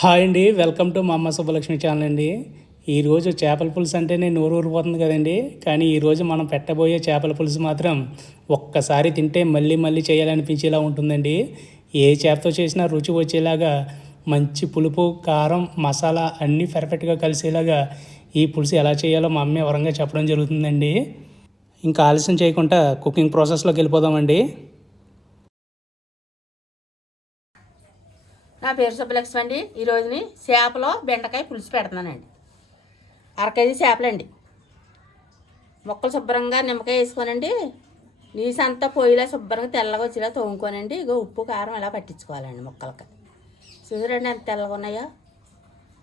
Hi అండి, welcome to మా అమ్మ సుబ్బలక్ష్మి ఛానల్ అండి. ఈరోజు చేపల పులుసు అంటేనే నోరు ఊరిపోతుంది కదండి. కానీ ఈరోజు మనం పెట్టబోయే చేపల పులుసు మాత్రం ఒక్కసారి తింటే మళ్ళీ మళ్ళీ చేయాలనిపించేలా ఉంటుందండి. ఏ చేపతో చేసినా రుచి వచ్చేలాగా మంచి పులుపు, కారం, మసాలా అన్నీ పర్ఫెక్ట్గా కలిసేలాగా ఈ పులుసు ఎలా చేయాలో మా అమ్మ వివరంగా చెప్పడం జరుగుతుందండి. ఇంకా ఆలస్యం చేయకుండా కుకింగ్ ప్రాసెస్లోకి వెళ్ళిపోదామండి. నా పేరు సుబ్బలక్ష్మి అండి. ఈరోజుని చేపలో బెండకాయ పులుసు పెడుతున్నానండి. అరకేజీ చేపలండి. ముక్కలు శుభ్రంగా నిమ్మకాయ వేసుకోనండి. నీసు అంతా పొయ్యిలా శుభ్రంగా తెల్లగా వచ్చేలా తోముకోనండి. ఇగో ఉప్పు కారం ఇలా పట్టించుకోవాలండి ముక్కలకి. చూడండి ఎంత తెల్లగా ఉన్నాయో.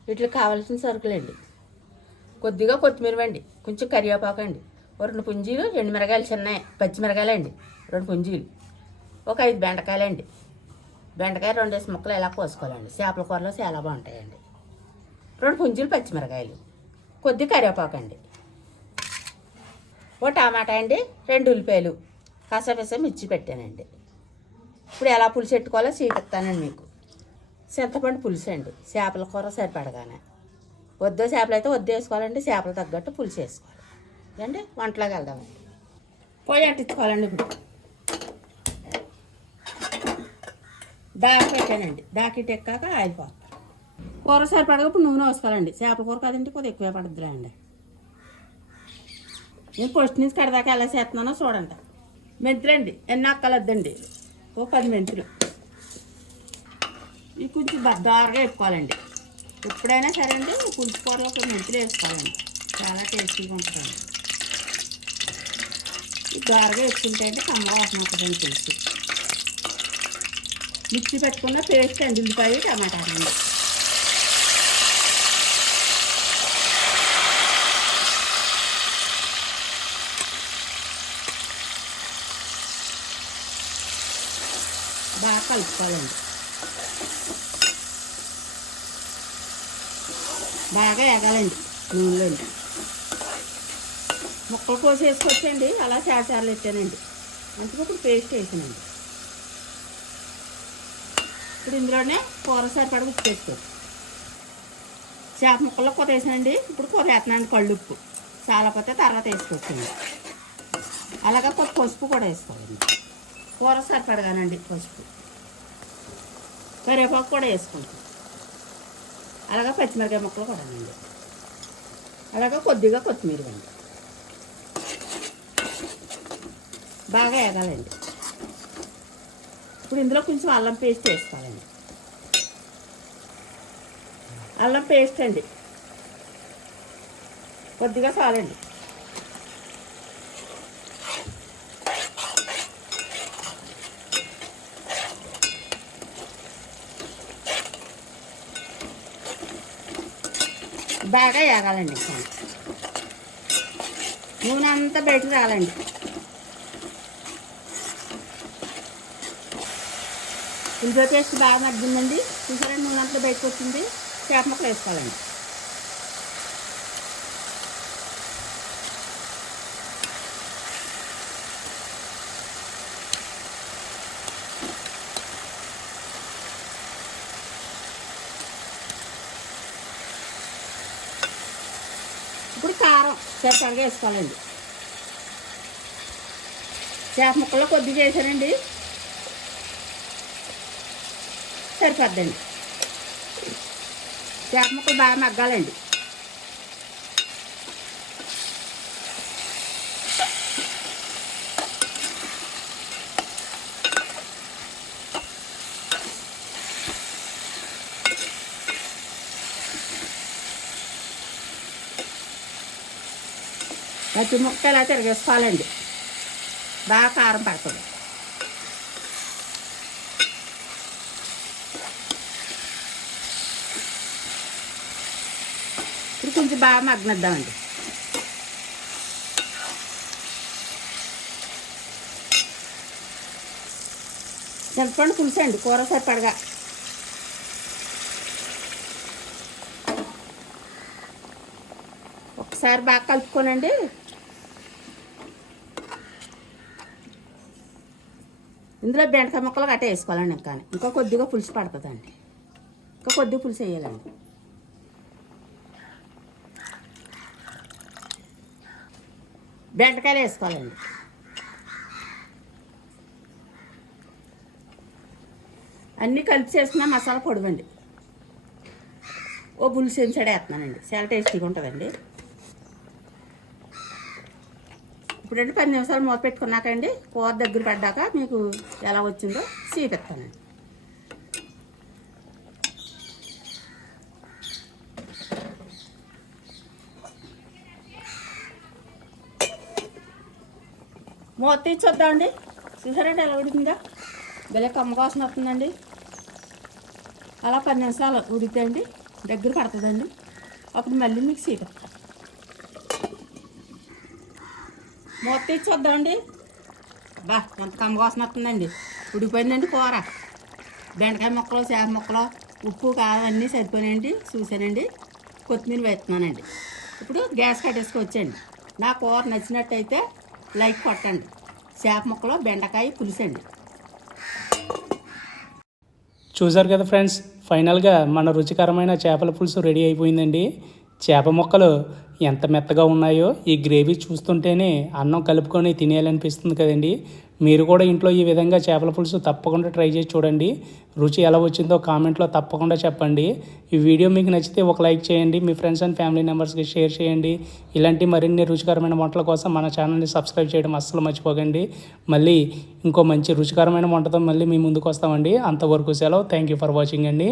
వీటికి కావాల్సిన సరుకులండి: కొద్దిగా కొత్తిమీర అండి, కొంచెం కరివేపాకు అండి, 2 పుంజీలు ఎండుమిరకాయలు చిన్నవి, పచ్చిమిరకాయలు అండి 2 పుంజీలు, ఒక 5 బెండకాయలు అండి. బెండకాయ 2 ముక్కలు ఇలా కోసుకోవాలండి. చేపల కూరలో చాలా బాగుంటాయండి. 2 పుంజీలు పచ్చిమిరకాయలు, కొద్ది కరివేపాకు అండి, ఓ టమాటా అండి, 2 ఉల్లిపాయలు, కసపిస మిర్చి పెట్టానండి. ఇప్పుడు ఎలా పులుసు పెట్టుకోవాలో చూపిస్తానండి మీకు. చింతపండు పులుసు అండి, చేపల కూర సరిపడగానే. వద్దో చేపలు అయితే వద్దు వేసుకోవాలండి, చేపలు తగ్గట్టు పులుసు వేసుకోవాలి అండి. వంటలోకి వెళ్దామండి. పొయ్యి అంటించుకోవాలండి. ఇప్పుడు దాకా పెట్టానండి. దాకిటి ఎక్కాక ఆయిల్ పోతాం. కూర సరిపడగా ఇప్పుడు నూనె వేసుకోవాలండి. చేపల కూర కదండి, కొద్దిగా ఎక్కువే పడుద్దిలే అండి. నేను ఫస్ట్ నుంచి కడదాకా ఎలా చేస్తున్నానో చూడండి. మెంతులండి, ఎన్ని అక్కలొద్దండి, ఓ 10 మెంతులు. ఇవి కొంచెం దోరగా వేసుకోవాలండి. ఎప్పుడైనా సరే అండి పులుసు కూరలో ఒక మెంతులు వేసుకోవాలండి, చాలా టేస్టీగా ఉంటుందండి. ఈ దోరగా వేసుకుంటే అంటే కమ్మగా వస్తుందండి పులుసు. మిక్సీ పెట్టుకున్న పేస్ట్ అండి, ఉల్లిపాయ టమాటా అండి. బాగా కలుపుకోవాలండి. బాగా ఎగాలండి నూనెలోండి. ముక్కలు కోసి వేసుకొచ్చండి, అలా చార్లు ఎత్తానండి. అందుకే ఇప్పుడు పేస్ట్ వేసానండి. ఇప్పుడు ఇందులోనే కూర సరిపడ ఉప్పు వేసుకోవచ్చు. చేప ముక్కల్లో కూర వేసానండి. ఇప్పుడు కూర వేస్తున్నాండి. కళ్ళుప్పు చాలాపోతే తర్వాత వేసుకోవచ్చండి. అలాగే కొత్త పసుపు కూడా వేసుకోవాలండి. కూర సరిపడగానండి పసుపు, కరివేపాకు కూడా వేసుకుంటాం. అలాగే పచ్చిమిరకాయ ముక్కలు కూడా అండి. అలాగే కొద్దిగా కొత్తిమీర అండి. బాగా వేగాలండి. ఇప్పుడు ఇందులో కొంచెం అల్లం పేస్ట్ వేసుకోవాలండి. అల్లం పేస్ట్ అండి కొద్దిగా చాలండి. బాగా వేగాలండి. నూనె అంతా బయట రాలండి. ఇందులో టేస్ట్ బాగా మగ్గిందండి. చూసారండి, నూనె అంతా బయటకు వచ్చింది. చేప ముక్కలు వేసుకోవాలండి. ఇప్పుడు కారం సరిపడగా వేసుకోవాలండి. చేప ముక్కల్లో కొద్దిగా వేసానండి, సరిపోద్దండి. చేప ముక్కలు బాగా మగ్గాలండి. పచ్చి ముక్క ఇలా తిరిగేసుకోవాలండి. బాగా కారం పడుతుంది. ఇప్పుడు కొంచెం బాగా మగ్గనిద్దామండి. చింతపండు పులుసు అండి, కూర సరిపడగా. ఒకసారి బాగా కలుపుకోనండి. ఇందులో బెండకాయ ముక్కలు గట్ట వేసుకోవాలండి. ఇంకా కొద్దిగా పులుసు పడుతుందండి. ఇంకా కొద్ది పులుసు వేయాలండి. బెండకాయలు వేసుకోవాలండి. అన్నీ కలిపి చేసుకున్న మసాలా పొడివండి. ఓ పులుసు ఎంచాడు వేస్తున్నానండి. చాలా టేస్టీగా ఉంటుందండి. ఇప్పుడంటే 10 నిమిషాలు మూత పెట్టుకున్నాకండి కూర దగ్గర పడ్డాక మీకు ఎలా వచ్చిందో చూపిస్తానండి. మూత తీసి చూద్దామండి. చూసారండి ఎలా ఉడికిందా? భలే కమ్మ కోసం వస్తుందండి. అలా 10 నిమిషాలు ఉడికితే దగ్గర పడుతుందండి. అప్పుడు మళ్ళీ మీకు చూపిస్తాను. మూత తీసి చూద్దామండి. బా ఎంత కమ్మ కోసం వస్తుందండి. ఉడికిపోయిందండి కూర. బెండకాయ ముక్కలు, చేప ముక్కలు, ఉప్పు కారం అన్నీ సరిపోయినాయండి. చూసానండి. కొత్తిమీర వేస్తున్నానండి. ఇప్పుడు గ్యాస్ కట్టేసుకొచ్చండి. నా కూర నచ్చినట్టయితే లైక్ కొట్టండి. చేప ముక్కలు, బెండకాయ పులుసండి. చూసారు కదా ఫ్రెండ్స్, ఫైనల్గా మన రుచికరమైన చేపల పులుసు రెడీ అయిపోయిందండి. చేప ముక్కలు ఎంత మెత్తగా ఉన్నాయో ఈ గ్రేవీ చూస్తుంటేనే అన్నం కలుపుకొని తినేయాలనిపిస్తుంది కదండి. మీరు కూడా ఇంట్లో ఈ విధంగా చేపల పులుసు తప్పకుండా ట్రై చేసి చూడండి. రుచి ఎలా వచ్చిందో కామెంట్లో తప్పకుండా చెప్పండి. ఈ వీడియో మీకు నచ్చితే ఒక లైక్ చేయండి. మీ ఫ్రెండ్స్ అండ్ ఫ్యామిలీ మెంబర్స్కి షేర్ చేయండి. ఇలాంటి మరిన్ని రుచికరమైన వంటల కోసం మన ఛానల్ని సబ్స్క్రైబ్ చేయడం అస్సలు మర్చిపోకండి. మళ్ళీ ఇంకో మంచి రుచికరమైన వంటతో మళ్ళీ మీ ముందుకు వస్తామండి. అంతవరకు సెలవు. థ్యాంక్ యూ ఫర్ వాచింగ్ అండి.